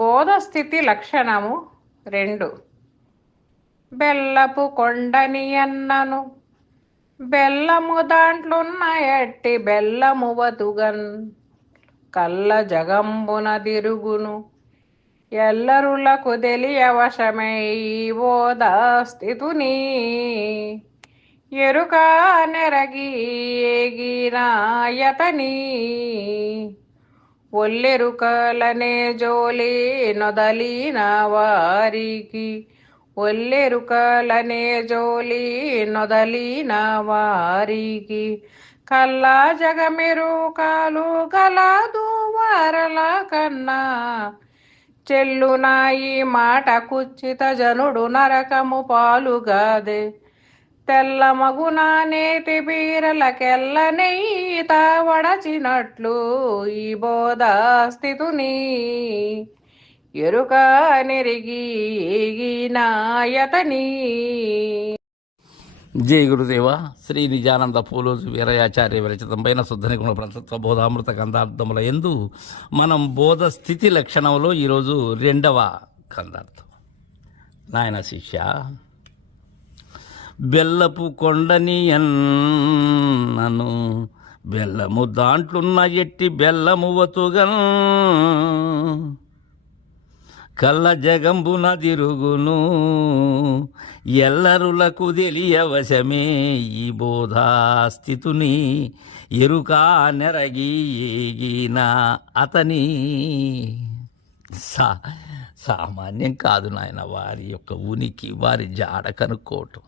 బోధస్థితి లక్షణము రెండు. బెల్లపు కొండని అన్నను బెల్లము దాంట్లున్న ఎట్టి బెల్లము వతుగన్ కల్ల జగంబున తిరుగును ఎల్లరులకు తెలియవశమై బోధస్థితుని. ఎరుక నెరగి ఏగినాయతని ఒల్లెరుకలనే జోలి నొదలిన వారికి. ఒల్లెరుకలనే జోలి నొదలిన వారికి. కల్లా జగమెరుకాలు గలదు వారల కన్నా. చెల్లునాయి మాట కుచ్చిత జనుడు నరకము పాలుగాదే. తెల్ల మగునా నేతి బీరలకెల్ల వడచినట్లు ఈ బోధ స్థితుని ఎరుక నెరిగి నాయతని. జై గురుదేవ శ్రీ నిజానంద పూలోజు వీరయాచార్య విరచితంపైన శుద్ధనిగుణ ప్రసత్వ బోధామృత కందార్థముల ఎందు మనం బోధ స్థితి లక్షణంలో ఈరోజు రెండవ కందార్థం నాయన శిష్య బెల్లపు కొండని అన్నను బెల్లము దాంట్లున్న ఎట్టి బెల్లము వతుగన్. కళ్ళ జగంబున తిరుగును. ఎల్లరులకు తెలియవశమే ఈ బోధాస్థితుని. ఎరుక నెరగి ఏగిన అతని. సా సామాన్యం కాదు నాయన వారి యొక్క ఉనికి వారి జాడ కనుక్కోవటం.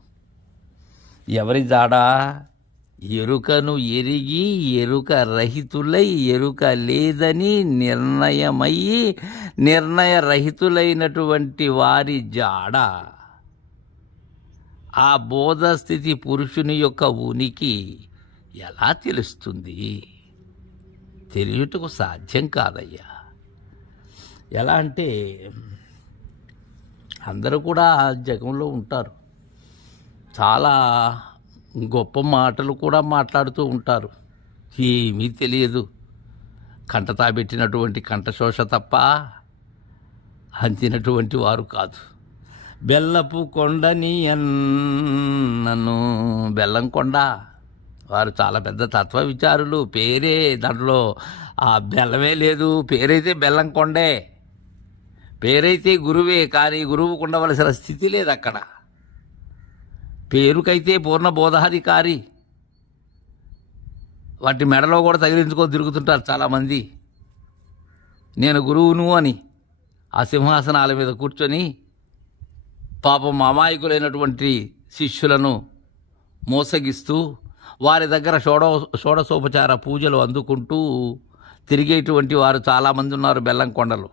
ఎవరి జాడ? ఎరుకను ఎరిగి ఎరుక రహితులై ఎరుక లేదని నిర్ణయమయ్యి నిర్ణయ రహితులైనటువంటి వారి జాడ. ఆ బోధస్థితి పురుషుని యొక్క ఉనికి ఎలా తెలుస్తుంది? తెలియటకు సాధ్యం కాదయ్యా. ఎలా అంటే అందరూ కూడా ఆ జగంలో ఉంటారు. చాలా గొప్ప మాటలు కూడా మాట్లాడుతూ ఉంటారు. ఏమీ తెలియదు. కంట తాబెట్టినటువంటి కంఠశోష తప్ప అందినటువంటి వారు కాదు. బెల్లపు కొండని నన్ను బెల్లం కొండ. వారు చాలా పెద్ద తత్వ విచారులు. పేరే దాంట్లో ఆ బెల్లమే లేదు. పేరైతే బెల్లం కొండే. పేరైతే గురువే. కానీ గురువుకు ఉండవలసిన స్థితి లేదు అక్కడ. పేరుకైతే పూర్ణ బోధాధికారి. వాటి మెడలో కూడా తగిలించుకొని తిరుగుతుంటారు చాలామంది. నేను గురువును అని ఆ సింహాసనాల మీద కూర్చొని పాపం అమాయకులైనటువంటి శిష్యులను మోసగిస్తూ వారి దగ్గర షోడ షోడసోపచార పూజలు అందుకుంటూ తిరిగేటువంటి వారు చాలామంది ఉన్నారు బెల్లం కొండలు.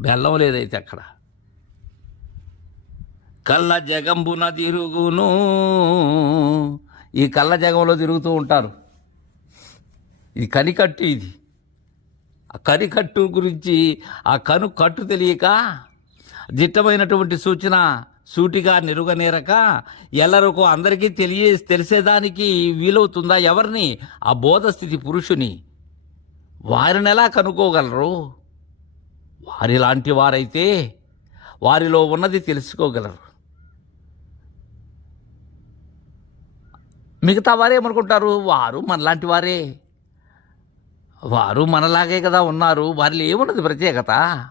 బెల్లం లేదైతే అక్కడ. కళ్ళ జగంబున తిరుగును. ఈ కళ్ళ జగంలో తిరుగుతూ ఉంటారు. ఇది కనికట్టు ఇది. ఆ కనికట్టు గురించి ఆ కను కట్టు తెలియక దిట్టమైనటువంటి సూచన సూటిగా నిరుగనేరక ఎల్లరకు అందరికీ తెలియ తెలిసేదానికి వీలవుతుందా ఎవరిని? ఆ బోధస్థితి పురుషుని. వారిని ఎలా కనుక్కోగలరు? వారిలాంటి వారైతే వారిలో ఉన్నది తెలుసుకోగలరు. మిగతా వారేమనుకుంటారు వారు మనలాంటి వారే. వారు మనలాగే కదా ఉన్నారు. వారిలో ఏమున్నది ప్రత్యేకత?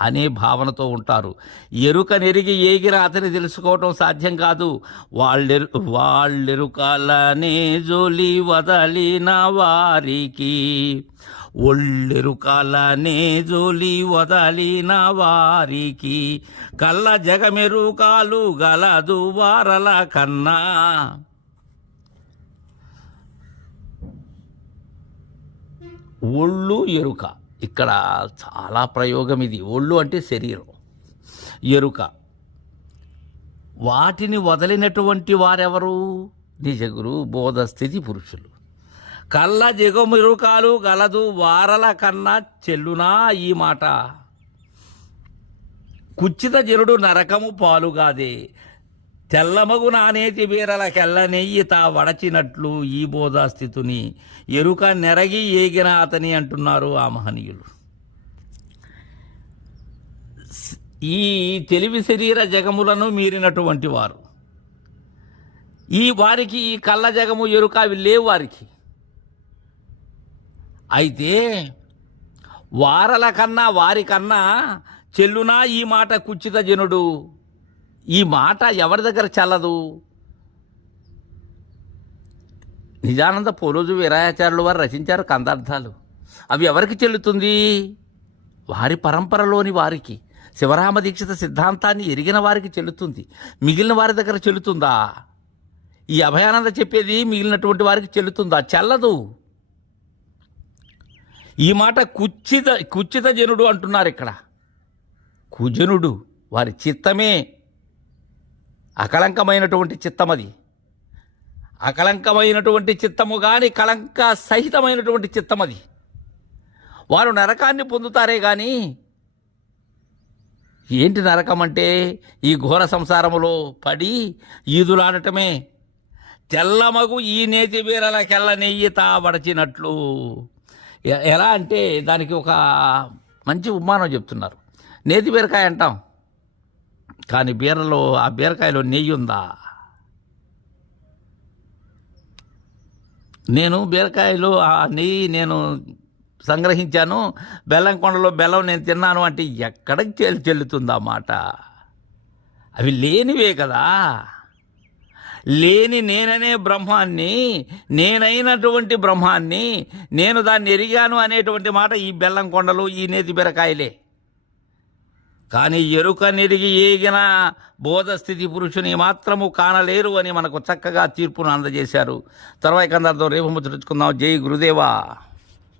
అనే భావనతో ఉంటారు. ఎరుక నెరిగి ఏగిన అతని తెలుసుకోవటం సాధ్యం కాదు. వాళ్ళెరు వాళ్ళెరుకాలనే జోలి వదలిన వారికి. ఒళ్ళెరుకాలనే జోలి వదలిన వారికి. కళ్ళ జగమెరుకాలు గలదు వారల కన్నా. ఒళ్ళు ఎరుక. ఇక్కడ చాలా ప్రయోగం ఇది. ఒళ్ళు అంటే శరీరం. ఎరుక. వాటిని వదిలినటువంటి వారెవరు? నిజగురు బోధస్థితి పురుషులు. కళ్ళ జగమెరుకాలు గలదు వారల కన్నా చెల్లునా ఈ మాట. కుచ్చిత జనుడు నరకము పాలుగాదే. తెల్లమగు నానేతి వీరల కెల్ల నెయ్యి తా వడచినట్లు ఈ బోధాస్థితుని ఎరుక నెరగి ఏగిన అతని అంటున్నారు ఆ మహనీయులు. ఈ తెలివి శరీర జగములను మీరినటువంటి వారు. ఈ వారికి ఈ కళ్ళ జగము ఎరుక అవి లేవు వారికి. అయితే వారల కన్నా వారికన్నా చెల్లునా ఈ మాట కుచ్చిత జనుడు. ఈ మాట ఎవరి దగ్గర చల్లదు? నిజానంద పోలోజు వీరాచార్యులు వారు రచించారు కందార్థాలు. అవి ఎవరికి చెల్లుతుంది? వారి పరంపరలోని వారికి. శివరామ దీక్షిత సిద్ధాంతాన్ని ఎరిగిన వారికి చెల్లుతుంది. మిగిలిన వారి దగ్గర చెల్లుతుందా? ఈ అభయానంద చెప్పేది మిగిలినటువంటి వారికి చెల్లుతుందా? చెల్లదు. ఈ మాట కుచ్చిత కుచ్చిత జనుడు అంటున్నారు ఇక్కడ. కుజనుడు వారి చిత్తమే. అకళంకమైనటువంటి చిత్తమది. అకళంకమైనటువంటి చిత్తము కానీ కళంక సహితమైనటువంటి చిత్తమది. వారు నరకాన్ని పొందుతారే కానీ ఏంటి నరకం అంటే ఈ ఘోర సంసారములో పడి ఈదులాడటమే. తెల్లమగు ఈ నేతి బీరలకెల్ల నెయ్యి తాబడచినట్లు ఎలా అంటే దానికి ఒక మంచి ఉపమానం చెప్తున్నారు. నేతి బీరకాయ అంటాం. కానీ బీరలో ఆ బీరకాయలో నెయ్యి ఉందా? నేను బీరకాయలో ఆ నెయ్యి నేను సంగ్రహించాను. బెల్లం కొండలో బెల్లం నేను తిన్నాను అంటే ఎక్కడికి చెల్లి చెల్లుతుందా మాట? అవి లేనివే కదా. లేని నేననే బ్రహ్మాన్ని నేనైనటువంటి బ్రహ్మాన్ని నేను దాన్ని ఎరిగాను అనేటువంటి మాట ఈ బెల్లం కొండలు ఈ నేతి బీరకాయలే. కానీ ఎరుక నెరిగి ఏగిన బోధస్థితి పురుషుని మాత్రము కానలేరు అని మనకు చక్కగా తీర్పును అందజేశారు. తర్వాత కందరితో రేపు ముచ్చరించుకుందాం జై గురుదేవా.